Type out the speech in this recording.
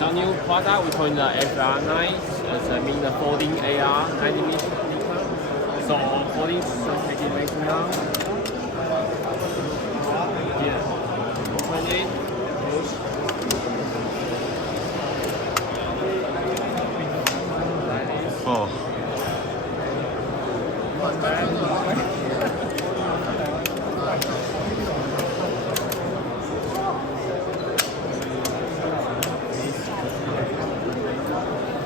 some new product we call it the FAR-9. It's mean the folding AR 90mm. So folding, so take it right now. Yeah. Open it. Push. Oh.